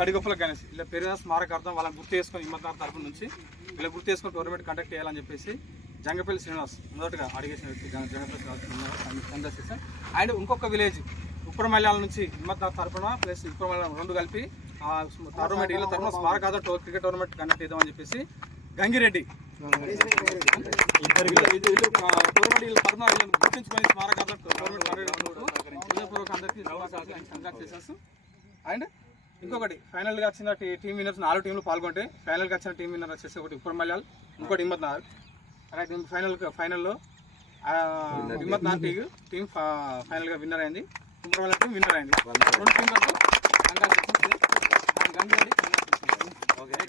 తడిగొప్పల గణేష్ ఇలా పేరు స్మారకార్థం వాళ్ళని గుర్తు చేసుకొని హిమ్మత్నగర్ తరఫు నుంచి ఇలా గుర్తు చేసుకొని టోర్నమెంట్ కండక్ట్ చేయాలని చెప్పేసి జంగపల్లి శ్రీనివాస్ మొదటగా అడిగేసిన వ్యక్తి జంగపల్లి శ్రీనివాస్ సందర్శిస్తాం. అండ్ ఇంకొక విలేజ్ ఉప్పరమల్యాల నుంచి హిమ్మత్నగర్ తరఫున ప్లస్ ఉప్పరమల్యాల రెండు కలిపి టోర్నమెంట్ వీళ్ళ తరఫున స్మారకార్థం క్రికెట్ టోర్నమెంట్ కండక్ట్ చేద్దామని చెప్పేసి గంగిరెడ్డి టోర్నమెంట్ వీళ్ళ తరఫున వీళ్ళని గుర్తించుకొని స్మారకార్థం టోర్నమెంట్ హృదయపూర్వక అందరికీ కంగ్రాట్ చేసేస్తాం. అండ్ ఇంకొకటి ఫైనల్గా వచ్చిన టీం విన్నర్స్ 4 టీంలు పాల్గొంటే ఫైనల్గా వచ్చిన టీం విన్నర్ వచ్చేసి ఒకటి ఉప్పరమల్యాల్, ఇంకోటి హిమ్మత్నగర్. అలాగే ఫైనల్లో హిమ్మత్నగర్ టీం ఫైనల్గా విన్నర్ అయింది, ఉప్పరమల్యాల్ టీం విన్నర్ అయింది. 2 టీంలకు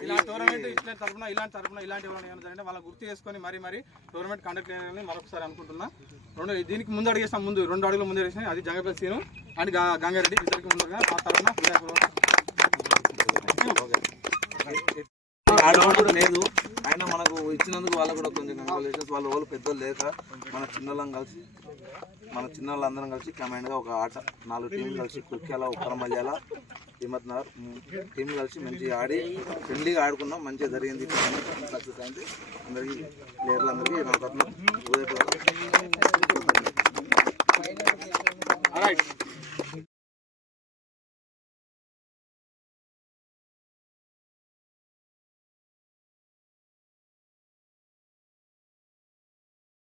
ఇలాంటి టోర్నమెంట్ ఇలాంటి తరఫున ఇలాంటి ఎవరైనా జరిగితే వాళ్ళని గుర్తు చేసుకొని మరి టోర్నమెంట్ కండక్ట్ చేయాలని మరొకసారి అనుకుంటున్నా. దీనికి ముందు అడిగేసిన 2 అడుగుల ముందు అడిగేసిన అది జంగపల్లి శ్రీను అండ్ గంగారెడ్డి ఇద్దరికి ముందుగా ఆ తరఫున లేదు. ఆయన మనకు ఇచ్చినందుకు వాళ్ళకు కూడా కొంచెం కంగ్రాచులేషన్స్. వాళ్ళు పెద్దలు లేక మన చిన్నోళ్ళందరం కలిసి కమాండ్గా ఒక ఆట 4 టీంలు కలిసి కుర్క్యాల, ఉప్పరమల్యాల, హిమ్మత్నగర్ టీంలు కలిసి మంచిగా ఆడి ఫ్రెండ్లీగా ఆడుకున్నాం. మంచిగా జరిగింది, సక్సెస్ అయింది. అందరికీ ప్లేయర్లందరికీ నా తరఫున